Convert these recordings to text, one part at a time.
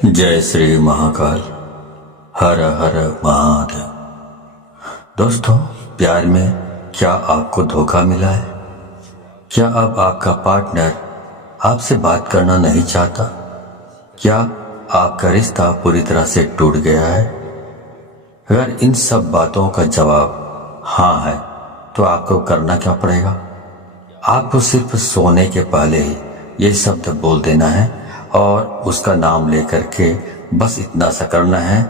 जय श्री महाकाल। हर हर महादेव। दोस्तों, प्यार में क्या आपको धोखा मिला है? क्या अब आपका पार्टनर आपसे बात करना नहीं चाहता? क्या आपका रिश्ता पूरी तरह से टूट गया है? अगर इन सब बातों का जवाब हाँ है तो आपको करना क्या पड़ेगा? आपको सिर्फ सोने के पहले ही ये शब्द बोल देना है और उसका नाम लेकर के बस इतना सा करना है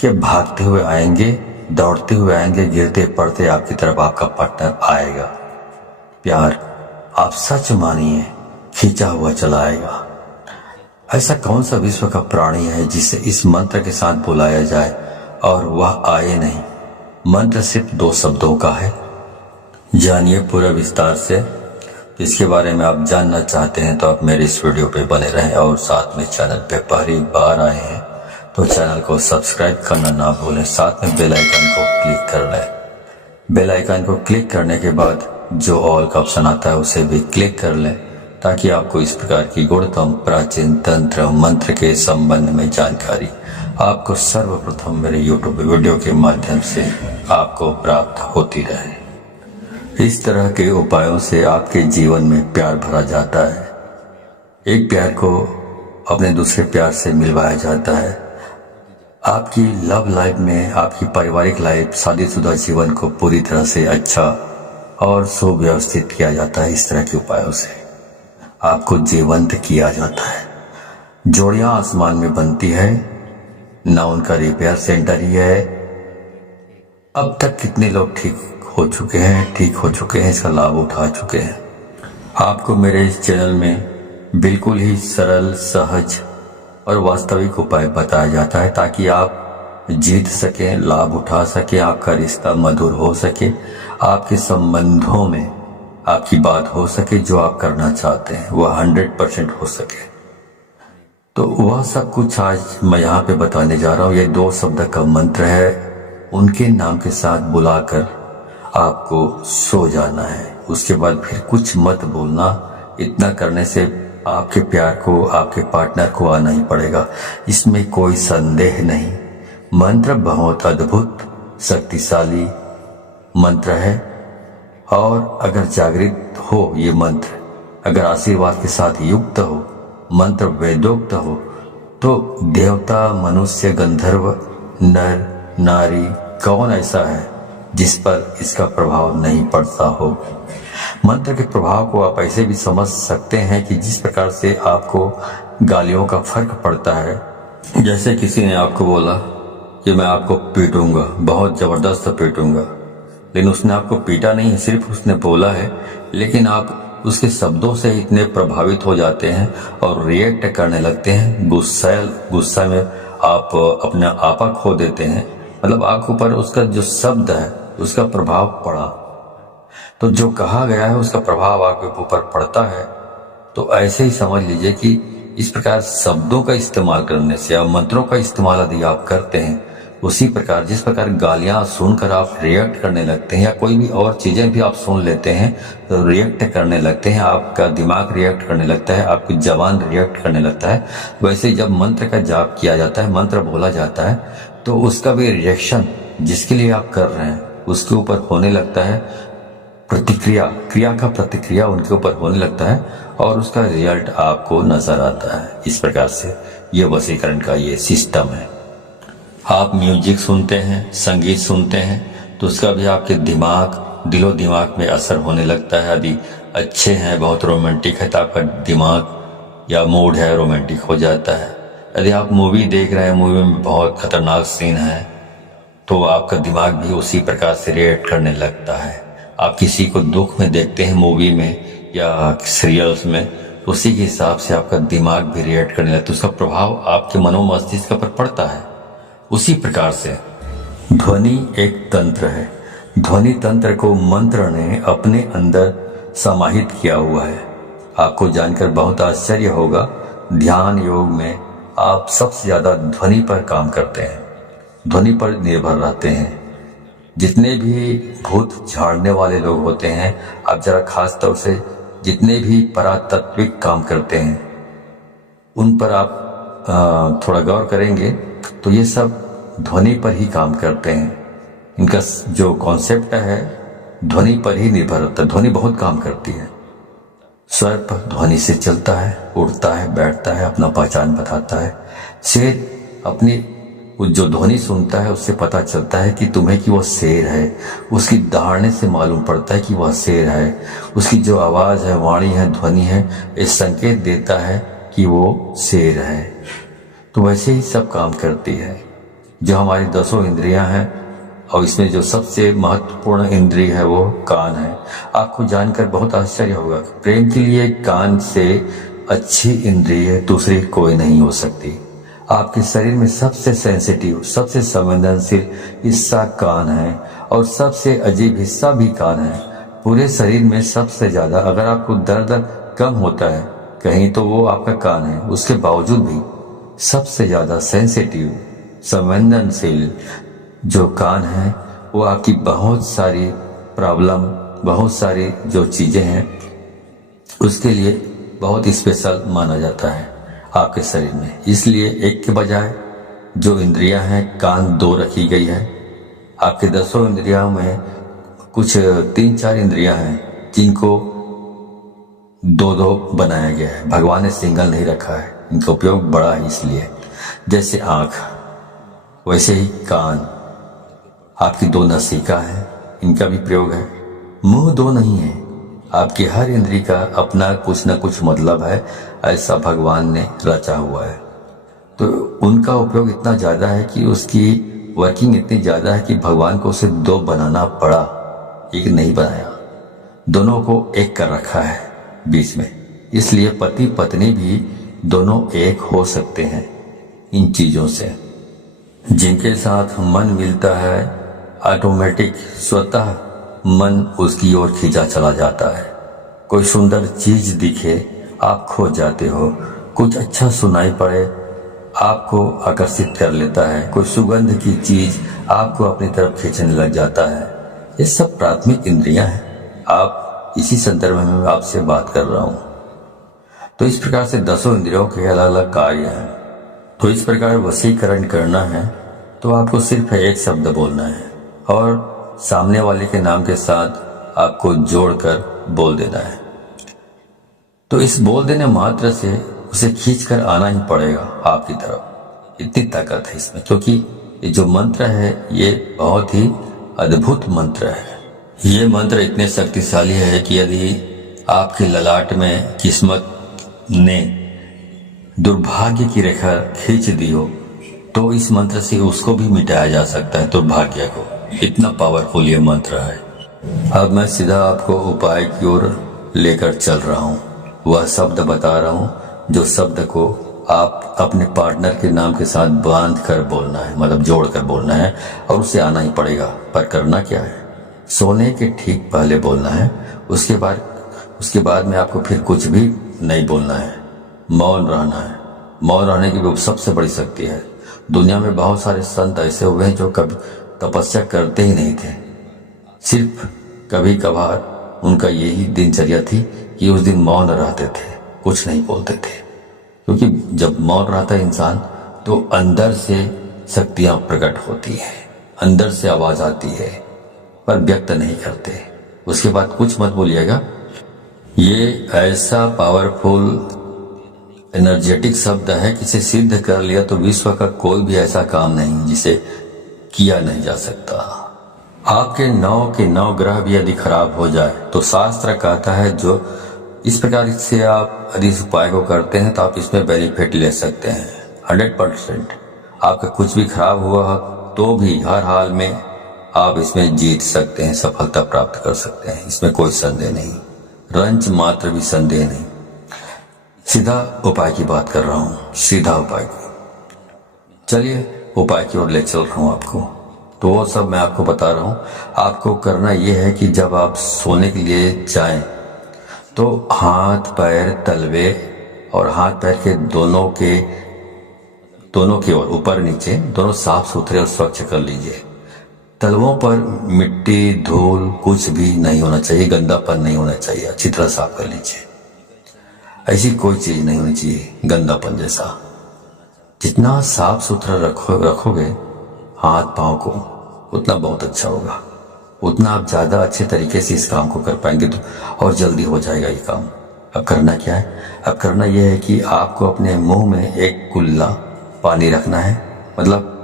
कि भागते हुए आएंगे, दौड़ते हुए आएंगे, गिरते पड़ते आपकी तरफ आपका पार्टनर आएगा। प्यार आप सच मानिए खींचा हुआ चला आएगा। ऐसा कौन सा विश्व का प्राणी है जिसे इस मंत्र के साथ बुलाया जाए और वह आए नहीं? मंत्र सिर्फ 2 शब्दों का है। जानिए पूरा विस्तार से। इसके बारे में आप जानना चाहते हैं तो आप मेरे इस वीडियो पे बने रहें और साथ में चैनल पे पहली बार आए हैं तो चैनल को सब्सक्राइब करना ना भूलें, साथ में बेल आइकन को क्लिक कर लें। बेल आइकन को क्लिक करने के बाद जो ऑल का ऑप्शन आता है उसे भी क्लिक कर लें ताकि आपको इस प्रकार की गुणतम प्राचीन तंत्र मंत्र के संबंध में जानकारी आपको सर्वप्रथम मेरे यूट्यूब वीडियो के माध्यम से आपको प्राप्त होती रहे। इस तरह के उपायों से आपके जीवन में प्यार भरा जाता है। एक प्यार को अपने दूसरे प्यार से मिलवाया जाता है। आपकी लव लाइफ में, आपकी पारिवारिक लाइफ, शादीशुदा जीवन को पूरी तरह से अच्छा और सुव्यवस्थित किया जाता है। इस तरह के उपायों से आपको जीवंत किया जाता है। जोड़ियां आसमान में बनती है ना, उनका रिपेयर सेंटर ही है। अब तक कितने लोग ठीक हो चुके हैं, इसका लाभ उठा चुके हैं। आपको मेरे इस चैनल में बिल्कुल ही सरल, सहज और वास्तविक उपाय बताया जाता है ताकि आप जीत सकें, लाभ उठा सकें, आपका रिश्ता मधुर हो सके, आपके संबंधों में आपकी बात हो सके, जो आप करना चाहते हैं वह 100% हो सके। तो वह सब कुछ आज मैं यहाँ पे बताने जा रहा हूँ। ये 2 शब्द का मंत्र है, उनके नाम के साथ बुलाकर आपको सो जाना है। उसके बाद फिर कुछ मत बोलना। इतना करने से आपके प्यार को, आपके पार्टनर को आना ही पड़ेगा, इसमें कोई संदेह नहीं। मंत्र बहुत अद्भुत शक्तिशाली मंत्र है और अगर जागृत हो ये मंत्र, अगर आशीर्वाद के साथ युक्त हो, मंत्र वेदोक्त हो, तो देवता, मनुष्य, गंधर्व, नर, नारी, कौन ऐसा है जिस पर इसका प्रभाव नहीं पड़ता हो। मंत्र के प्रभाव को आप ऐसे भी समझ सकते हैं कि जिस प्रकार से आपको गालियों का फर्क पड़ता है। जैसे किसी ने आपको बोला कि मैं आपको पीटूंगा, बहुत जबरदस्त पीटूंगा, लेकिन उसने आपको पीटा नहीं है, सिर्फ उसने बोला है, लेकिन आप उसके शब्दों से इतने प्रभावित हो जाते हैं और रिएक्ट करने लगते हैं। गुस्सा में आप अपना आपा खो देते हैं। मतलब आपके ऊपर उसका जो शब्द है उसका प्रभाव पड़ा, तो जो कहा गया है उसका प्रभाव आपके ऊपर पड़ता है। तो ऐसे ही समझ लीजिए कि इस प्रकार शब्दों का इस्तेमाल करने से या मंत्रों का इस्तेमाल यदि आप करते हैं, उसी प्रकार जिस प्रकार गालियां सुनकर आप रिएक्ट करने लगते हैं या कोई भी और चीजें भी आप सुन लेते हैं तो रिएक्ट करने लगते हैं, आपका दिमाग रिएक्ट करने लगता है, आपकी जबान रिएक्ट करने लगता है। वैसे जब मंत्र का जाप किया जाता है, मंत्र बोला जाता है, तो उसका भी रिएक्शन जिसके लिए आप कर रहे हैं उसके ऊपर होने लगता है। प्रतिक्रिया, क्रिया का प्रतिक्रिया उनके ऊपर होने लगता है और उसका रिजल्ट आपको नजर आता है। इस प्रकार से ये वशीकरण का ये सिस्टम है। आप म्यूजिक सुनते हैं, संगीत सुनते हैं, तो उसका भी आपके दिलो दिमाग में असर होने लगता है। यदि अच्छे हैं, बहुत रोमांटिक है, तो आपका दिमाग या मूड है रोमांटिक हो जाता है। यदि आप मूवी देख रहे हैं, मूवी में बहुत खतरनाक सीन है, तो आपका दिमाग भी उसी प्रकार से रिएक्ट करने लगता है। आप किसी को दुख में देखते हैं मूवी में या सीरियल्स में, तो उसी के हिसाब से आपका दिमाग भी रिएक्ट करने लगता है, उसका प्रभाव आपके मनोमस्तिष्क पर पड़ता है। उसी प्रकार से ध्वनि एक तंत्र है। ध्वनि तंत्र को मंत्र ने अपने अंदर समाहित किया हुआ है। आपको जानकर बहुत आश्चर्य होगा, ध्यान योग में आप सबसे ज्यादा ध्वनि पर काम करते हैं, ध्वनि पर निर्भर रहते हैं। जितने भी भूत झाड़ने वाले लोग होते हैं, आप जरा खास तौर से जितने भी परातात्विक काम करते हैं, उन पर आप थोड़ा गौर करेंगे तो ये सब ध्वनि पर ही काम करते हैं। इनका जो कॉन्सेप्ट है ध्वनि पर ही निर्भर होता है। ध्वनि बहुत काम करती है। स्वर पर ध्वनि से चलता है, उड़ता है, बैठता है, अपना पहचान बताता है। शेर अपनी जो ध्वनि सुनता है उससे पता चलता है कि तुम्हें कि वह शेर है। उसकी दहाड़ने से मालूम पड़ता है कि वह शेर है। उसकी जो आवाज़ है, वाणी है, ध्वनि है, ये संकेत देता है कि वो शेर है। तो वैसे ही सब काम करती है। जो हमारी 10 इंद्रियां हैं और इसमें जो सबसे महत्वपूर्ण इंद्रिय है वो कान है। आपको जानकर बहुत आश्चर्य होगा, प्रेम के लिए कान से अच्छी इंद्रिय दूसरी कोई नहीं हो सकती। आपके शरीर में सबसे सेंसिटिव, सबसे संवेदनशील हिस्सा कान है और सबसे अजीब हिस्सा भी कान है। पूरे शरीर में सबसे ज्यादा अगर आपको दर्द कम होता है कहीं तो वो आपका कान है। उसके बावजूद भी सबसे ज्यादा सेंसिटिव, संवेदनशील जो कान है वो आपकी बहुत सारी प्रॉब्लम, बहुत सारी जो चीजें हैं उसके लिए बहुत स्पेशल माना जाता है आपके शरीर में। इसलिए एक के बजाय जो इंद्रियां हैं कान 2 रखी गई है। आपके 10 इंद्रियों में कुछ 3-4 इंद्रियां हैं जिनको 2-2 बनाया गया है। भगवान ने सिंगल नहीं रखा है, इनका उपयोग बड़ा है। इसलिए जैसे आंख वैसे ही कान, आपकी 2 नासिका है, इनका भी प्रयोग है। मुंह 2 नहीं है। आपकी हर इंद्री का अपना कुछ न कुछ मतलब है, ऐसा भगवान ने रचा हुआ है। तो उनका उपयोग इतना ज्यादा है कि उसकी वर्किंग इतनी ज्यादा है कि भगवान को उसे 2 बनाना पड़ा, एक नहीं बनाया। दोनों को एक कर रखा है बीच में। इसलिए पति पत्नी भी दोनों एक हो सकते हैं इन चीजों से। जिनके साथ मन मिलता है ऑटोमेटिक स्वतः मन उसकी ओर खींचा चला जाता है। कोई सुंदर चीज दिखे आप खो जाते हो। कुछ अच्छा सुनाई पड़े आपको आकर्षित कर लेता है। कोई सुगंध की चीज आपको अपनी तरफ खींचने लग जाता है। ये सब प्राथमिक इंद्रियां हैं। आप इसी संदर्भ में मैं आपसे बात कर रहा हूं। तो इस प्रकार से 10 इंद्रियों के अलग अलग कार्य हैं। तो इस प्रकार वशीकरण करना है तो आपको सिर्फ एक शब्द बोलना है और सामने वाले के नाम के साथ आपको जोड़कर बोल देना है। तो इस बोल देने मात्र से उसे खींचकर आना ही पड़ेगा आपकी तरफ। इतनी ताकत है इसमें, क्योंकि ये जो मंत्र है ये बहुत ही अद्भुत मंत्र है। ये मंत्र इतने शक्तिशाली है कि यदि आपके ललाट में किस्मत ने दुर्भाग्य की रेखा खींच दी हो तो इस मंत्र से उसको भी मिटाया जा सकता है, दुर्भाग्य को। इतना पावरफुल ये मंत्र है। अब मैं सीधा आपको उपाय की ओर लेकर चल रहा हूँ। वह शब्द बता रहा हूँ जो शब्द को आप अपने पार्टनर के नाम के साथ बांध कर बोलना है, मतलब जोड़ कर बोलना है और उसे आना ही पड़ेगा। पर करना क्या है, सोने के ठीक पहले बोलना है। उसके बाद में आपको फिर कुछ भी नहीं बोलना है, मौन रहना है। मौन रहने की सबसे बड़ी शक्ति है। दुनिया में बहुत सारे संत ऐसे हुए हैं जो कभी तपस्या करते ही नहीं थे। सिर्फ कभी कभार उनका यही दिनचर्या थी कि उस दिन मौन रहते थे, कुछ नहीं बोलते थे। क्योंकि जब मौन रहता है इंसान तो अंदर से शक्तियां प्रकट होती है, अंदर से आवाज आती है, पर व्यक्त नहीं करते। उसके बाद कुछ मत बोलिएगा। ये ऐसा पावरफुल एनर्जेटिक शब्द है कि इसे सिद्ध कर लिया तो विश्व का कोई भी ऐसा काम नहीं जिसे किया नहीं जा सकता। आपके 9 के 9 ग्रह भी यदि खराब हो जाए तो शास्त्र कहता है जो इस प्रकार से आप यदि इस उपाय को करते हैं तो आप इसमें बेनिफिट ले सकते हैं 100%। आपका कुछ भी खराब हुआ तो भी हर हाल में आप इसमें जीत सकते हैं, सफलता प्राप्त कर सकते हैं। इसमें कोई संदेह नहीं, रंच मात्र भी संदेह नहीं। सीधा उपाय की बात कर रहा हूं, सीधा उपाय की। चलिए उपाय की ओर ले चल रहा हूं आपको। तो वो सब मैं आपको बता रहा हूं। आपको करना यह है कि जब आप सोने के लिए जाएं तो हाथ पैर तलवे और हाथ पैर के दोनों के ओर ऊपर नीचे दोनों साफ सुथरे और स्वच्छ कर लीजिए। तलवों पर मिट्टी धूल कुछ भी नहीं होना चाहिए, गंदापन नहीं होना चाहिए। अच्छी तरह साफ कर लीजिए। ऐसी कोई चीज नहीं होनी चाहिए गंदापन जैसा। जितना साफ सुथरा रखोगे हाथ पाँव को, उतना बहुत अच्छा होगा, उतना आप ज़्यादा अच्छे तरीके से इस काम को कर पाएंगे तो और जल्दी हो जाएगा ये काम। अब करना क्या है? अब करना यह है कि आपको अपने मुंह में एक कुल्ला पानी रखना है, मतलब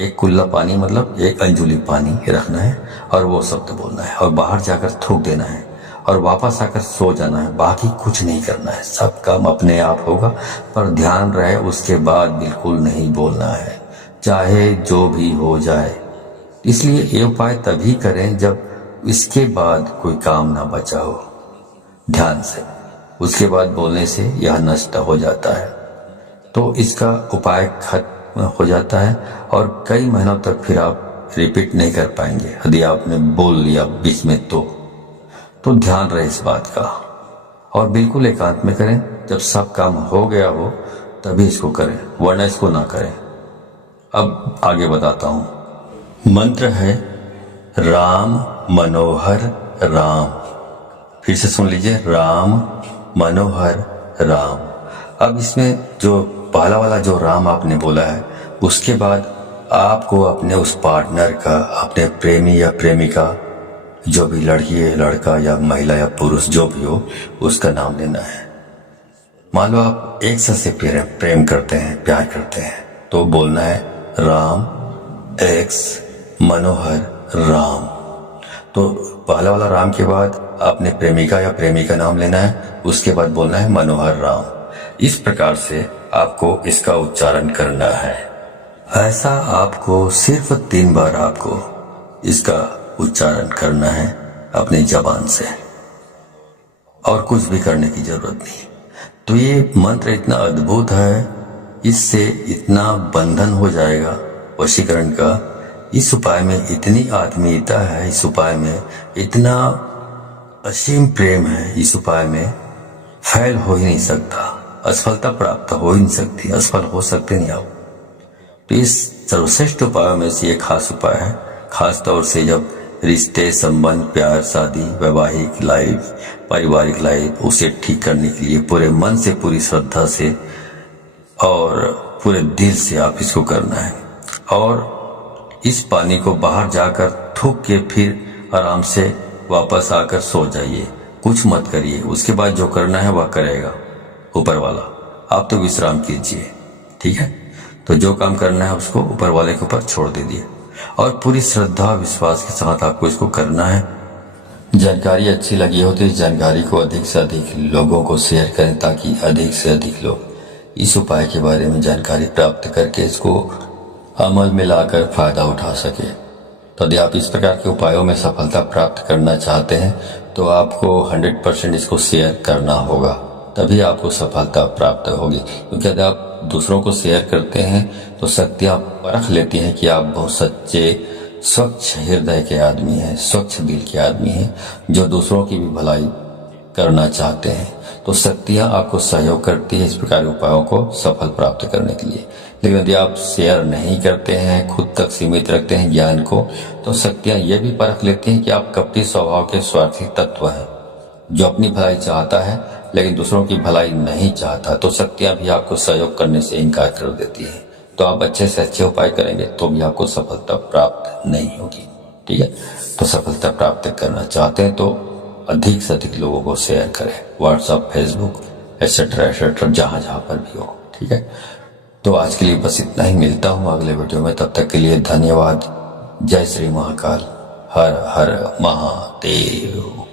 एक कुल्ला पानी मतलब एक अंजुली पानी रखना है और वो शब्द बोलना है और बाहर जाकर थूक देना है और वापस आकर सो जाना है। बाकी कुछ नहीं करना है, सब काम अपने आप होगा, पर ध्यान रहे उसके बाद बिल्कुल नहीं बोलना है, चाहे जो भी हो जाए। इसलिए ये उपाय तभी करें जब इसके बाद कोई काम ना बचा हो। ध्यान से उसके बाद बोलने से यह नष्ट हो जाता है, तो इसका उपाय खत्म हो जाता है और कई महीनों तक फिर आप रिपीट नहीं कर पाएंगे यदि आपने बोल लिया बीच में तो ध्यान रहे इस बात का। और बिल्कुल एकांत में करें, जब सब काम हो गया हो तभी इसको करें, वरना इसको ना करें। अब आगे बताता हूं। मंत्र है राम मनोहर राम। फिर से सुन लीजिए, राम मनोहर राम। अब इसमें जो पहला वाला जो राम आपने बोला है, उसके बाद आपको अपने उस पार्टनर का, अपने प्रेमी या प्रेमिका, जो भी लड़की है, लड़का या महिला या पुरुष जो भी हो, उसका नाम लेना है। मान लो आप एक से प्रेम करते हैं, प्यार करते हैं, तो बोलना है राम एक्स मनोहर राम। तो पहला वाला राम के बाद आपने प्रेमिका या प्रेमी का नाम लेना है, उसके बाद बोलना है मनोहर राम। इस प्रकार से आपको इसका उच्चारण करना है। ऐसा आपको सिर्फ 3 बार आपको इसका उच्चारण करना है अपनी जबान से, और कुछ भी करने की जरूरत नहीं। तो ये मंत्र इतना अद्भुत है, इससे इतना बंधन हो जाएगा वशीकरण का। इस उपाय में इतनी आत्मीयता है, इस उपाय में इतना असीम प्रेम है, इस उपाय में फैल हो ही नहीं सकता, असफलता प्राप्त हो ही नहीं सकती, असफल हो सकते नहीं आप। तो इस सर्वश्रेष्ठ उपायों में से एक खास उपाय है, खास तौर से जब रिश्ते, संबंध, प्यार, शादी, वैवाहिक लाइफ, पारिवारिक लाइफ, उसे ठीक करने के लिए पूरे मन से, पूरी श्रद्धा से और पूरे दिल से आप इसको करना है। और इस पानी को बाहर जाकर थूक के फिर आराम से वापस आकर सो जाइए, कुछ मत करिए। उसके बाद जो करना है वह करेगा ऊपर वाला, आप तो विश्राम कीजिए, ठीक है। तो जो काम करना है उसको ऊपर वाले के ऊपर छोड़ दीजिए और पूरी श्रद्धा विश्वास के साथ आपको इसको करना है। जानकारी अच्छी लगी हो तो इस जानकारी को अधिक से अधिक लोगों को शेयर करें, ताकि अधिक से अधिक लोग इस उपाय के बारे में जानकारी प्राप्त करके इसको अमल में लाकर फायदा उठा सके। तो यदि आप इस प्रकार के उपायों में सफलता प्राप्त करना चाहते हैं तो आपको 100% इसको शेयर करना होगा, तभी आपको सफलता प्राप्त होगी। क्योंकि यदि आप दूसरों को शेयर करते हैं तो शक्तियाँ परख लेती हैं कि आप बहुत सच्चे, स्वच्छ हृदय के आदमी हैं, स्वच्छ दिल के आदमी हैं, जो दूसरों की भी भलाई करना चाहते हैं। तो शक्तियाँ आपको सहयोग करती है इस प्रकार के उपायों को सफल प्राप्त करने के लिए। लेकिन यदि आप शेयर नहीं करते हैं, खुद तक सीमित रखते हैं ज्ञान को, तो शक्तियाँ ये भी परख लेती हैं कि आप कपटी स्वभाव के स्वार्थी तत्व हैं, जो अपनी भलाई चाहता है लेकिन दूसरों की भलाई नहीं चाहता। तो शक्तियाँ भी आपको सहयोग करने से इनकार कर देती है। तो आप अच्छे से अच्छे उपाय करेंगे तो भी आपको सफलता प्राप्त नहीं होगी, ठीक है। तो सफलता प्राप्त करना चाहते हैं तो अधिक से अधिक लोगों को शेयर करें, व्हाट्सएप, फेसबुक एटसेट्रा एटसेट्रा, जहाँ जहाँ पर भी हो, ठीक है। तो आज के लिए बस इतना ही, मिलता हूँ अगले वीडियो में, तब तक के लिए धन्यवाद। जय श्री महाकाल, हर हर महादेव।